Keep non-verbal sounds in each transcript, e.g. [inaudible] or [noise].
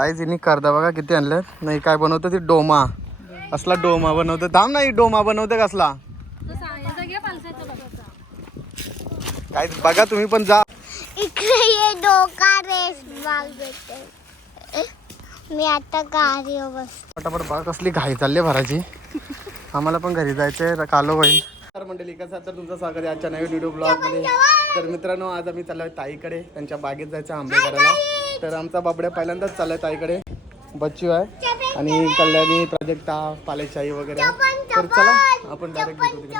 काय तिने करदा बघा किती आणलं. नाही काय बनवतं ती? डोमा. असला डोमा बनवतं? थांब नाही डोमा बनवतं कसला? काय बघा तुम्ही पण जा. इकडे ये डोका रेस बाग भेटेल मी आता गाडी बस पटापट बघा कसली घाई चालली भराची आम्हाला पण घरी जायचंय कालो होईल. तर मंडळी कसं तर तुमचं स्वागत आहे आजच्या नवीन व्हिडिओ ब्लॉगमध्ये तर मित्रांनो आज आम्ही चाललोय ताईकडे त्यांच्या बागेत जायचं आंबे करायला तर आमचा बाबड्या पहिल्यांदाच चाललाय ताईकडे. बच्चू आहे. आणि कल्याणी प्राजक्ता पालेशाही वगैरे आहे. तर चला आपण डायरेक्ट भेटू तिकडे.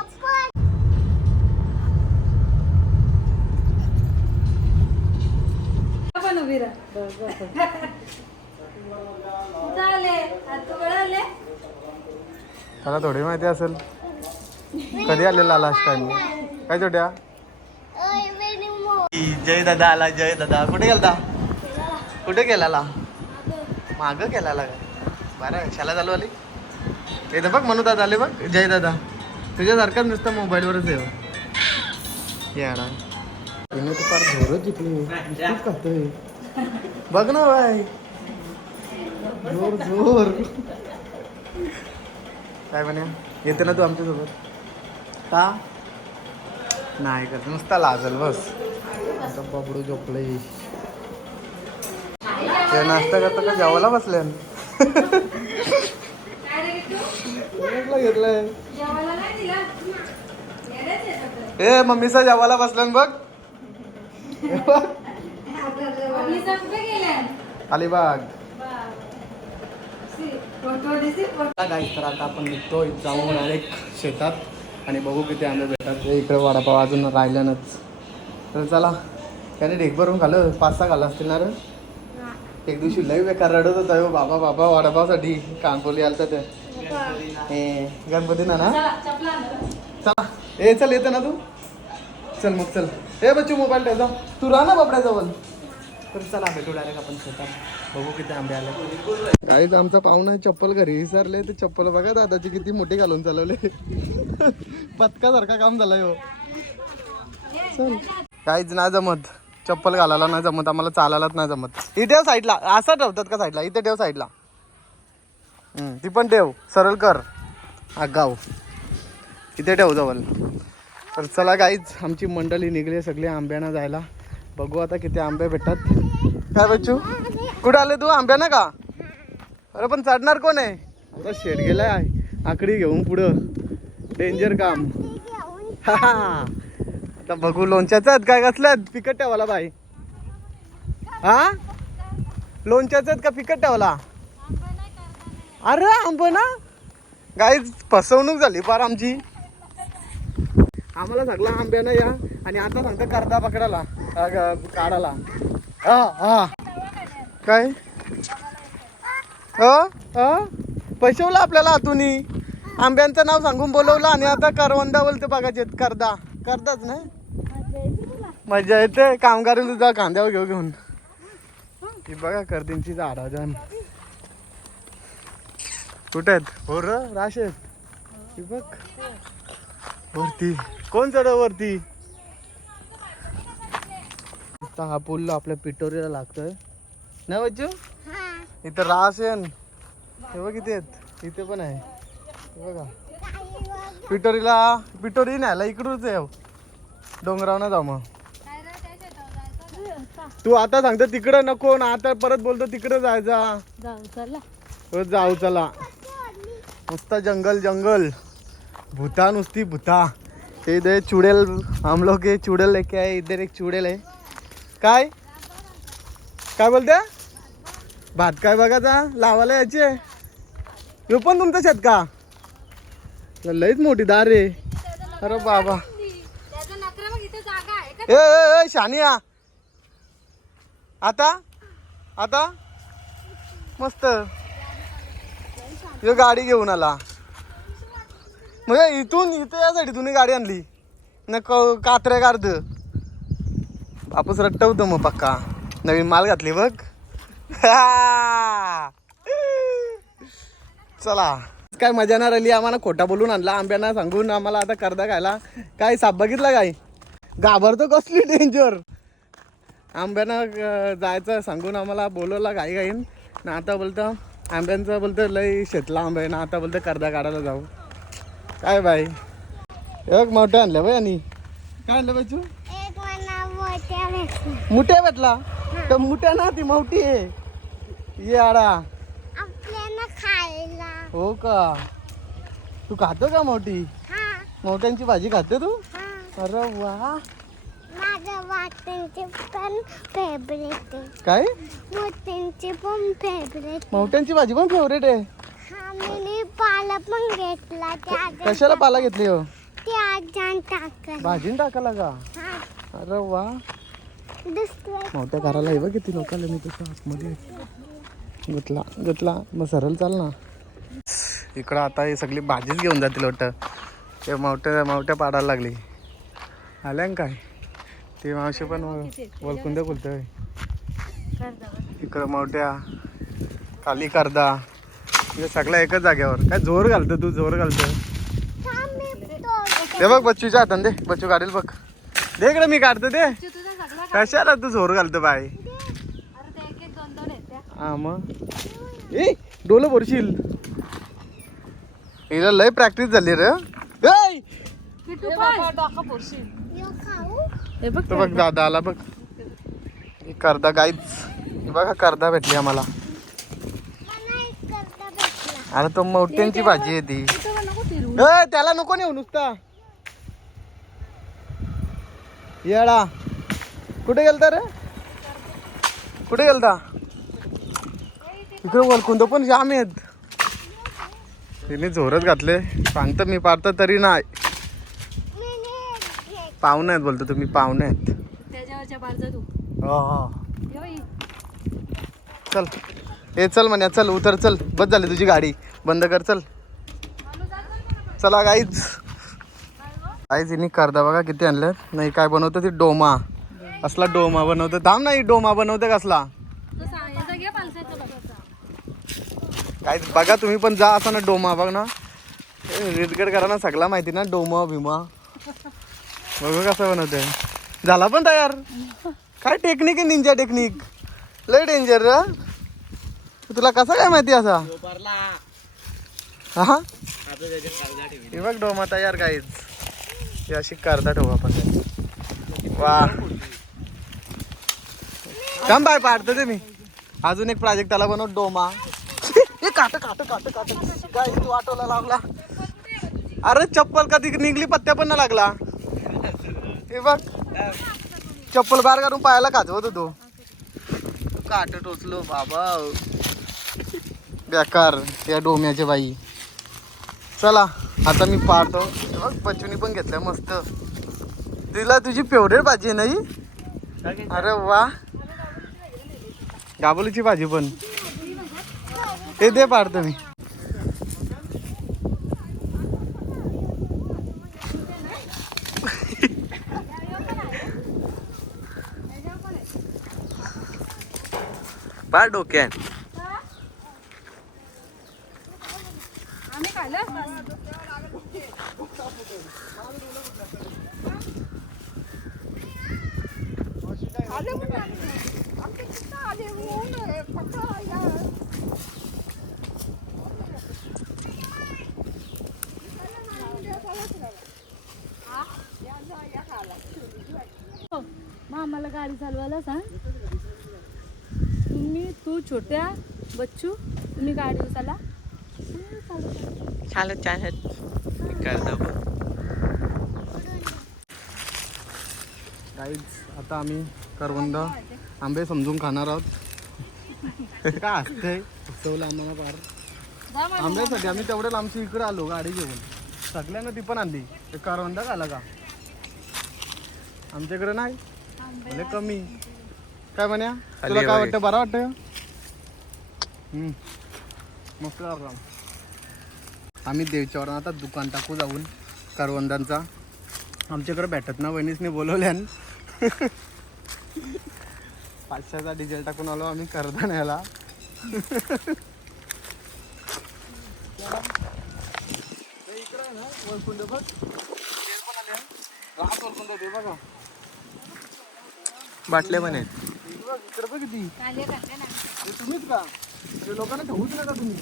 मला थोडी माहिती असेल. कधी आलेला लास्ट टाइम काय छोट्या जय दादा आला जय दादा. कुठे गेलता? कुठे गेलाला? माग गेलाला का? बरं शाला चालू आली? हे तर बघ म्हणू दादा आले बघ जय दादा तुझ्यासारखाच नुसतं मोबाईलवरच आहे हो. तिने फार जिंकली. खूप खातोय बघ ना बाय जोर जोर. काय म्हणे? येते ना तू आमच्यासोबत. का? नाही करत. नुसता लाजल बस. आता बाबडू झोपले ते नाश्ता करता का जेवायला बसले घेतलंय. जेवायला नाही दिला. येडेच आहे सगळं. ए मम्मीचा जेवायला बसल्यान बघ. अलिबाग. तर आता आपण निघतोय जाऊन डायरेक्ट शेतात आणि बघू किती आंबे भेटतात. ते इकडे वडापाव अजून राहिल्यानच. तर चला त्याने ढेक भरून खाल्लं पाच सहा खाल्लं असतील ना रे? एक दिवशी लई बेकार रडत होता हो बाबा बाबा वडापावसाठी कानपोली आलता ते. हे गणपती ना? ना. चला. ए चल येतं ना तू? चल मग चल. ए बच्चू मोबाईल ठेव जा. तू राहा ना बाबड्याजवळ तर चला भेटू डायरेक्ट आपण शेतात. बघू किती आंबे आले. काहीच आमचा पाहुणा चप्पल घरी विसरले. ते चप्पल बघा दादाची किती मोठी घालून चालवले. पतकासारखा काम झालं हो. चल. काहीच नाही जमत. चप्पल घालायला नाही जमत आम्हाला चालायलाच नाही जमत. इथे ठेव साईडला असं ठेवतात का साईडला इथे ठेव साईडला ती पण ठेव. सरळ कर. आगाव इथे ठेव जवळ. तर चला गाईच आमची मंडळी निघली सगळी आंब्याना जायला. बघू आता किती आंबे भेटतात. काय बच्चू? कुठं आले तू? आंब्याना का? अरे पण चढणार कोण आहे? आता शेट गेलाय. आकडी घेऊन पुढं. डेंजर काम. [laughs] हा, हा. आता बघू लोणच्याच काय कसल्या फिकट ठेवाला बाई. हा? लोणच्याचं का? फिकट ठेवला? अरे आंब ना? गाईच फसवणूक झाली फार आमची. आम्हाला सांगला आंब्यानं या आणि आता सांगता करदा पकडाला. ग- काढाला. हा हा. काय? अ पैशवलं आपल्याला हातूनी आंब्यांचं नाव सांगून बोलवलं आणि आता करवंदा बोलतो बघायचे करदा. करदाच नाही मजा येते. कामगारी तुझा कांद्यावर घेऊ घेऊन. ही बघा करदींची झाडा जाण कुठे आहेत हो र राश आहेत ही बघ. वरती. कोण चढ वरती? हा पूल आपल्या पिटोरीला लागतोय. नाही बच्चू? इथं रास आहे. हे बघ इथे आहेत. इथे पण आहे. बघा. पिटोरीला पिटोरी न्यायला इकडूनच आहे. डोंगरावनं जाऊ मग. तू आता सांगतो तिकडं नको ना आता परत बोलतो तिकडं जायचा. जाऊ चला. जाऊ चला. नुसता जंगल जंगल. भूता नुसती भूता. ते इधर चुड़ैल हम लोग ये चुड़ैल लेके आए इधर एक चुड़ैल आहे. काय? काय बोलते? भात काय बघायचा? लावायला यायचे? ह्यो पण तुमचं शेत का? लईच मोठी दार रे अरे बाबा. का? ए शानिया. आता? आता? मस्त. यो गाडी घेऊन आला. म्हणजे इथून इथे यासाठी तुम्ही गाडी आणली. न क- गार्द बापूस रट्टवतो मग पक्का. नवीन माल घातली बघ. [laughs] चला. काय मजा नाही राहिली आम्हाला खोटा बोलून आणला. आंब्यांना सांगून आम्हाला आता करदा खायला. काय साप बघितला काय? घाबरतो कसली डेंजर आंब्यानं जायचं सांगून आम्हाला बोलवला घाई घाईन. ना आता बोलतं आंब्यांचं बोलतं लय शेतला आंबा. आहे ना आता बोलतं कर्दा काढायला जाऊ. काय बाई? बघ मोठं आणलं बाई आणि काय आणलं बाई तू? एक मोठ्या भेटला? तर मुठ्या ना ती मोठी आहे. ये आडा. हो का? तू खातो का मोठी? हा. मोठ्यांची भाजी खाते तू? अरे वा. वाटेंचे पण फेवरेट आहे. काय? मोठ्यांचे पण फेवरेट मोठ्यांची भाजी पण फेवरेट आहे. हा मी पाला पण घेतला त्या कशाला पाला घेतली हो? ते आजान टाकल भाजीन टाकायला का? हा. अरे वा. दुसरं मोठ्या घराला बघ किती लोकांना मी तसं आतमध्ये. गुतला गुतला. मग सरळ चाल ना. इकडं आता हे सगळी भाजीच घेऊन जातील वाटतं ते मावट्या मावट्या पाडायला लागली. आल्या न काय? ते मावशी पण बोलकून दे बोलतोय इकडं मावट्या खाली करदा. हे सगळं एकच जाग्यावर काय जोर घालतो तू? जोर घालतो. ते बघ बच्चूच्या हातात दे. बच्चू काढेल बघ. दे इकडे मी काढतो दे. तू कशाला तू जोर घालतो बाय अरे ते एक एक दोन दोन आहेत त्या हा मग ए! डोलं भरशील हिला लय प्रॅक्टिस झाली रे हे बघ तो बघ दादा. आला बघ. ही करदा गाईच बघा करदा भेटली आम्हाला. अरे तो मोठ्यांची भाजी आहे ती. त्याला नको नेऊ नुसता. येडा. कुठे गेलता रे? कुठे गेलता? इकडे वरकुंद पण जाम आहेत. तिने जोरात घातले. सांगतो मी पाडतो तरी नाही. पाहुणे आहेत बोलतो तुम्ही पाहुणे आहेत. त्याच्यावरच्या बारचा तू. हो हो. ये. चल. हे चल म्हण्या चल उतर चल. बस झाली तुझी गाडी. बंद कर चल. चला गाईच गाईच हिने करदा बघा किती आणलं नाही काय बनवतं ती? डोमा. असला डोमा बनवतं? थांब नाही डोमा बनवतं कसला? काय बघा तुम्ही पण जा असा ना डोमा बघ ना. रेडगड करा ना सगळा माहिती ना डोमा भीमा. बघू कसं बनवतंय झाला पण तयार. काय टेक्निक आहे निंजा टेक्निक लय डेंजर र तुला कसा काय माहिती असा? हा हे बघ डोमा तयार काहीच अशी करता ठेवू आपण. वा. काम बाय पाडतो ते मी. अजून एक प्रोजेक्ट त्याला बनव डोमा. हे काट काट काट काट. काय तू आठवला लागला. अरे चप्पल कधी निघली पत्त्या पण ना लागला. हे बघ. चप्पल बाहेर काढून पायाला काजवत होतो. काट टोचलो बाबा. बेकार या डोम्याच्या बाई. चला आता मी पाहतो. बघ बच्चूनी पण घेतल्या मस्त. तिला तुझी फेवरेट भाजी आहे नाही अरे वा. गाबोलीची भाजी पण. ते दे पाडतो मी. पाड डोक्यान आम्ही खाल्लं मग आम्हाला गाडी चालवायला सांग. तुम्ही तू छोट्या बच्चू तुम्ही गाडी चाला चालत चालत करतो काहीच आता आम्ही करवंद आंबे समजून खाणार आहोत. काय असते चवलं आम्हाला फार आंब्यासाठी आम्ही तेवढ्या लांबची इकडे आलो गाडी घेऊन. सगळ्यांना ती पण आणली. ते करवंद आला का? आमच्याकडे नाही. म्हणजे कमी. काय म्हण्या? तुला काय वाटतं? बरं वाटतं? हम्म. मस्त लागला. आम्ही देवच्यावर आता दुकान टाकू जाऊन करवंदांचा. आमच्याकडे भेटत ना वहिनीसने बोलवल्यान [laughs] पाचशेचा डिझेल टाकून आलो आम्ही करदाण्याला. बघा बाटल्या पण आहेत इकडे बघ हे तुम्हीच का अरे लोकांना ठेवूच नका तुम्ही.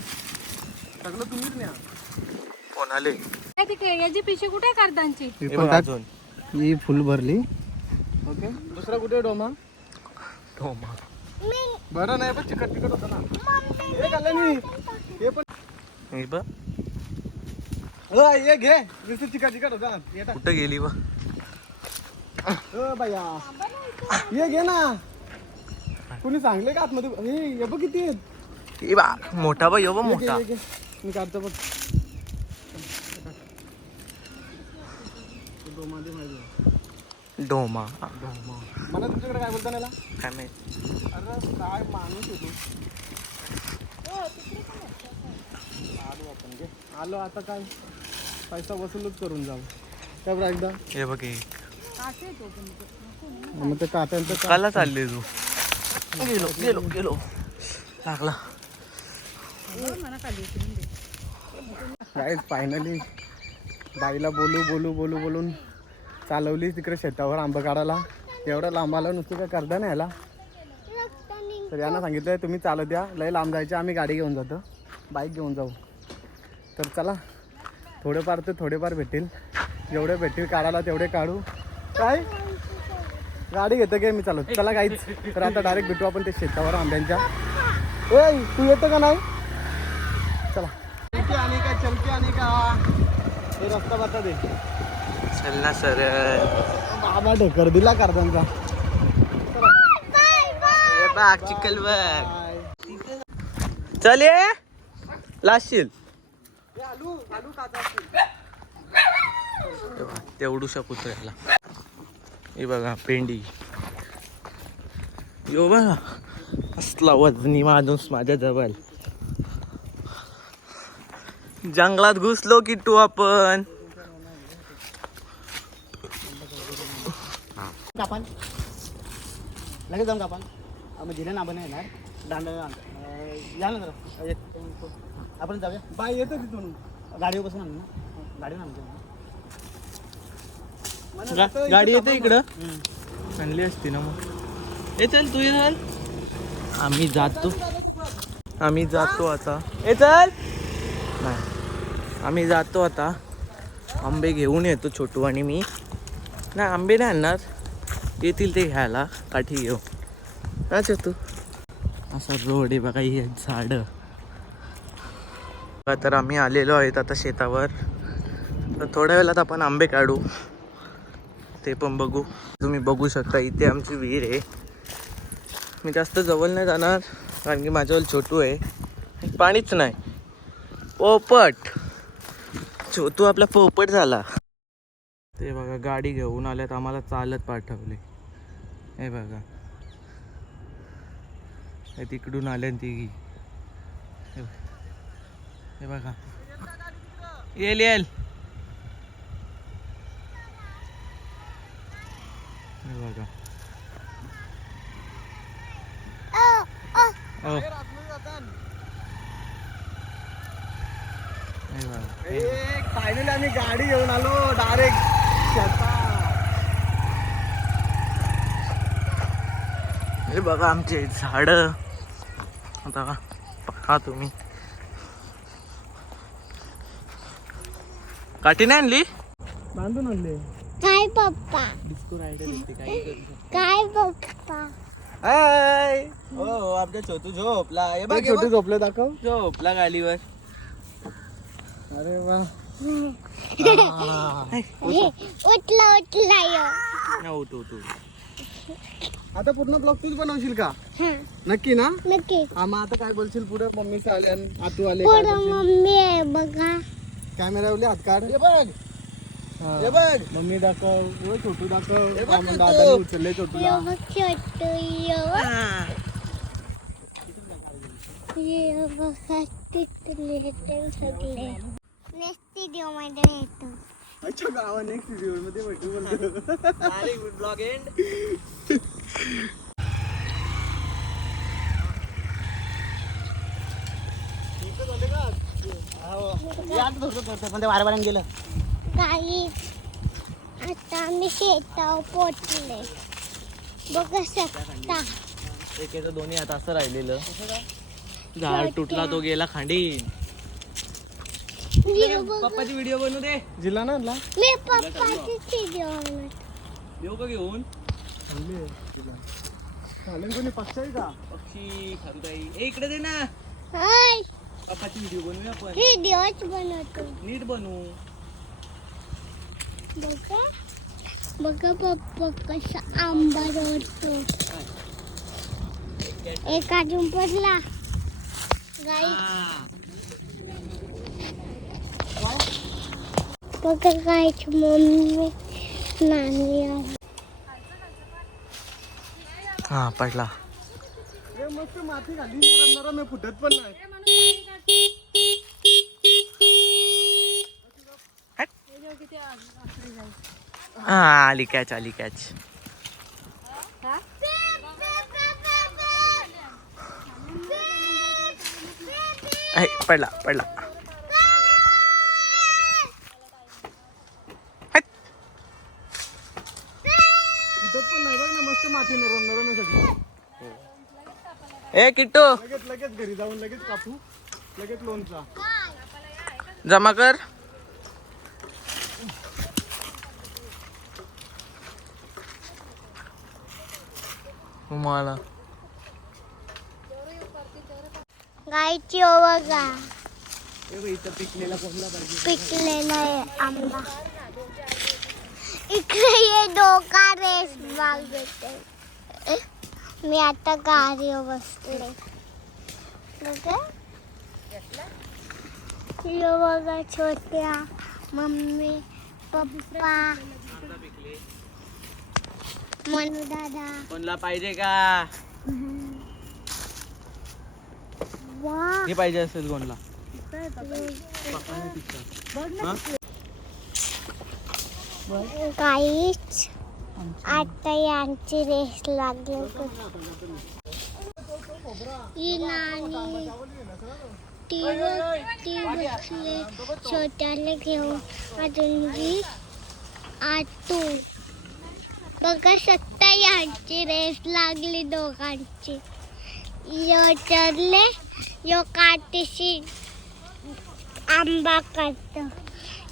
सगळं तुम्हीच न्या. कोण आले काय ती याची पिशवी कुठे करतांची हे ही फुल भरली. ओके. दुसरा कुठे डोमा? डोमा. मी बरं नाही पण चिकट तिकट होता ना. हे मी हे पण हे बघ. हो हे घे. नुसतं चिकट चिकट होता ना. हे टाक. कुठं गेली बा हो बाया. हे घे ना. कुणी सांगले का आतमध्ये? हे हे बघ किती आहेत. हे बा मोठा बा यो बा मोठा. हे घे. मी काढतो बघ. डोमा. डोमा. मला तुमच्याकडे काय बोलता याला काय माहीत? अरे काय माणूस येतो आलो आपण घे. आलो आता काय? पैसा वसूलच करून जाऊ. त्या बरं एकदा? हे बघ हे मग ते काट्यांचं का- काला चालले तू. गेलो गेलो गेलो. लागला. फायनली बाईला बोलू बोलू बोलू बोलून चालवली तिकडे शेतावर आंबा काढायला. एवढं लांब आलं नुसतं काय करता नाही याला. तर यांना सांगितलं तुम्ही चालत द्या. लय लांब जायचे आम्ही गाडी घेऊन जातो. बाईक घेऊन जाऊ. तर चला थोडेफार ते थोडेफार भेटेल जेवढे भेटतील काढायला तेवढे काढू. काय? गाडी घेतो काय मी चालत चला काहीच तर आता डायरेक्ट भेटू आपण ते शेतावर आंब्यांच्या. ओय तू येतो का नाही? चला. चलकी आणि का चलकी आणि का? हे रस्ता बता दे. चल ना सर. बाबा ढेकर दिला कारदांचा बघ चिकल बघ चल ये. काचा तेवढूशा कुत्र याला हे बघा पेंडी. यो बघा असला वजनी माणूस माझ्या जवळ जंगलात घुसलो किट्टू आपण. कापाल लगेच जाऊन कापाल मग दिलं ना आपण येणार. दांड या ना जरा. एक- आपण जाऊया. बाय येतो तिथून गाडीवर बसून आणू ना. गाडीवर आणतो गा- गाडी येते इकडं? आणली असती ना मग. ए चल तू ये चल. आम्ही जातो. आम्ही जातो आता. ए चल. नाही. आम्ही जातो आता. आंबे घेऊन येतो छोटू आणि मी. नाही आंबे नाही आणणार. येतील ते घ्यायला. काठी घेऊ. अच्छा तू असा रोड आहे बघा ही झाडं. बघा, तर आम्ही आलेलो आहेत आता शेतावर. तर थोड्या वेळात आपण आंबे काढू. ते पण बघू. तुम्ही बघू शकता इथे आमची विहीर आहे. मी जास्त जवळ नाही जाणार कारण की माझ्यावर छोटू आहे. पाणीच नाही. पोपट! छोटू आपला पोपट झाला. ते बघा गाडी घेऊन आल्यात आम्हाला चालत पाठवले. हे बघा. हे तिकडून आल्या ती हे बघा. येईल येल येल हे बघा. फायनली आम्ही गाडी घेऊन आलो. डायरेक्ट हे बघा आमचे झाड. आता पहा तुम्ही. काठी नाही आणली? बांधून आणले. काय पप्पा? काय पप्पा? हाय! हो आमच्या छोटू झोपला हे बघ हे छोटे बघ. झोपले दाखव. झोपला गाडीवर अरे वा. [laughs] हे, उठला उठला यो. हो तो तो आता पूर्ण ब्लॉग तूच बनवशील का? हा. नक्की ना? नक्की. हा मग आता काय बोलशील पुढे? मम्मीचे आले आणि आतू आले काय पुढं बोलशील? मम्मी आहे बघा. कॅमेरावले हात काढ. हे बघ. हा. बघ. मम्मी दाखव. ओ छोटू दाखव. मामा तू. दादाने उचलले छोटूला यो बघ छोटू यो यो बघा तिथले सगळे नेक्स्ट व्हिडिओमध्ये येतो. अच्छा गावा नेक्स्ट व्हिडिओमध्ये भेटू बोलतो ब्लॉग एंड या धरतो धरतो पण ते गेलं. काही आता आम्ही शेतावर पोचले. बघू शकता. एकेचं दोन्ही आता असं राहिलेलं. झाड तुटला तो गेला खांडी व्हिडिओ बघ. पप्पाची व्हिडिओ बनवू दे. जिला ना आणला? मी पप्पाची व्हिडिओ बनवतो. देऊ का घेऊन? चालेल कोणी? पक्ष आहे का? पक्षी खारुताई ए इकडे दे ना. हाय. पप्पाची व्हिडिओ बनवूया आपण. व्हिडिओच बनवतो. नीट बनवू. बघा. बघा पप्पा कसा आंबा रडतो एक अजून पडला. गाई बघा गायची मम्मी नानी आहे. हा पडला. मस्त माती घालून फुटत पण नाही हा आली कॅच आली कॅच पडला पडला. ए किट्टू. लगेच लगेच घरी जाऊन लगेच कापू. लगेच लोणचा जमा कर. मला गायची बघा पिकलेला आंबा. इकडे ये डोका रेस मी आता गाडीवर बसले. बघा. छोट्या मम्मी पप्पा. मनू दादा. कोणला पाहिजे का? वा हे पाहिजे असेल कोणला? काहीच. आता यांची रेस लागली ही बसले छोट्याला घेऊन अजून आतू बघा सत्ता यांची रेस लागली दोघांची. यो चढले यो काटेशी आंबा काढतो.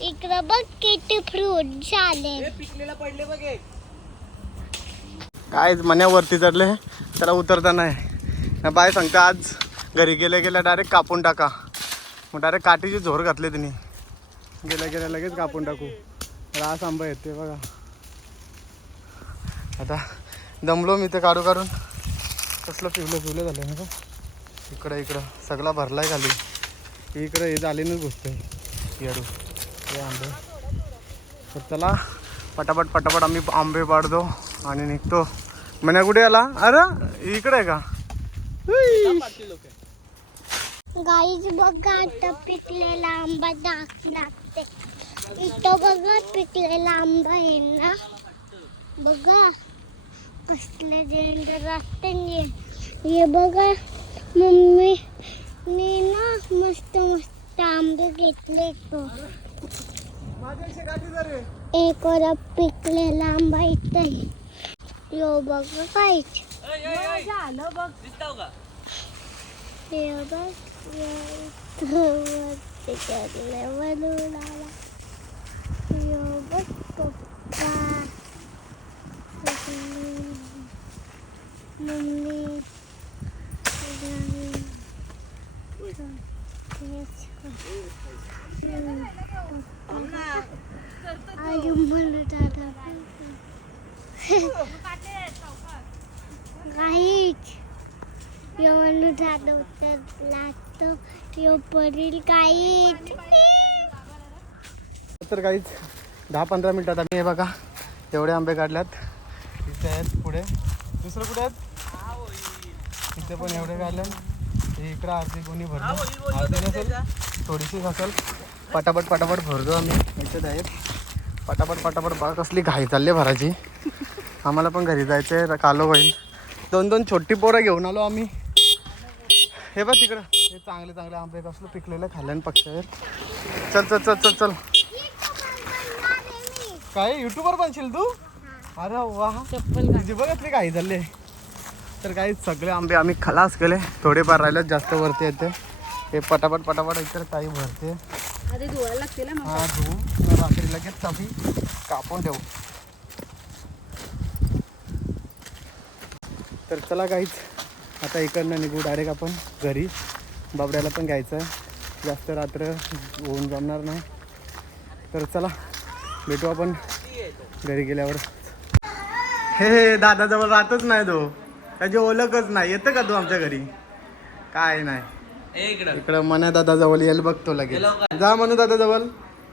इकडं बघ किती फ्रूट झाले. पिकलेला पडले बघे काय मण्यावरती चढले. त्याला उतरता नाही. बाय सांगता आज घरी गेल्या गेल्या डायरेक्ट कापून टाका. मग डायरेक्ट काठीची झोर घातले तिने. गेल्या गेल्या लगेच कापून टाकू. रास आंबा येते बघा. आता दमलो मी ते काढू काढून. कसलं पिवलं पिवलं झालं ना इकडं इकडं. सगळा भरलाय खाली. इकडं हे झालीनच घुसतंय येडू हे आंबे. तर चला पटापट पटापट आम्ही आंबे पाडतो आणि निघतो. म्हण्या कुठे आला? अरे इकडे आहे का? गाईज बघा आता पिकलेला आंबा दाख लागते. इथं बघा पिकलेला आंबा आहे ना. बघा. कसले डेंजर असते हे बघा मम्मी मी ना मस्त मस्त आंबे घेतले तो एक वर पिकलेला आंबा इथे. यो बघा काहीच झालं बघ हे बघ वरती आला. यो बघ पप्पा मम्मी अजून म्हणत आता काहीच येऊन झालं तर लागतो यो पडील काहीच तर काहीच दहा पंधरा मिनिटात आम्ही हे बघा एवढे आंबे काढल्यात. दुसरं कुठे आहेत? इथे पण एवढे काढले हे इकडं अर्धी कोणी भरली? अर्धी नसेल? थोडीशी असेल. पटापट पटापट भरतो आम्ही. इथे आहेत पटापट पटापट बघा कसली घाई चालली आहे भराची आम्हाला पण घरी जायचं आहे कालो होईल दोन दोन छोटी पोरं घेऊन आलो आम्ही. हे बघ तिकडं. हे चांगले चांगले आंबे कसलं पिकलेलं खाल्ल्यान पक्षावर चल चल चल चल चल. काय? युट्यूबर बनशील तू? अरे वा. चप्पल बघ कसली काही चालले तर काही सगळे आंबे आम्ही खलास केले. थोडेफार राहिले जास्त वरती येते. हे पटापट पटापट इकडे ताई भरते. धुवायला लागते ना हा धुवू. रात्री लगेच चाबी कापून ठेवू. तर चला काहीच आता इकडनं निघू डायरेक्ट आपण घरी. बाबड्याला पण घ्यायचं आहे जास्त रात्र होऊन जमणार नाही. तर चला भेटू आपण घरी गेल्यावर. हे हे दादाजवळ राहतच नाही तो. त्याची ओळखच नाही. येतं का तू आमच्या घरी? काय नाही. इकडं. इकडं मना दादा जवळ येईल बघतो लगेच. जा म्हणू दादा जवळ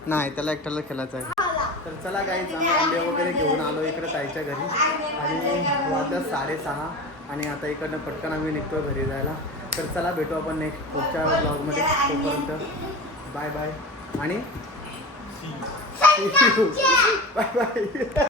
नाही त्याला एकट्याला खेळायचं आहे. तर चला काही आम्ही आंबे वगैरे घेऊन आलो इकडे ताईच्या घरी. आणि वाजलं साडेसहा आणि आता इकडनं पटकन आम्ही निघतो घरी जायला. तर चला भेटू आपण नेक्स्ट पुढच्या ब्लॉगमध्ये तोपर्यंत बाय बाय आणि बाय बाय [laughs]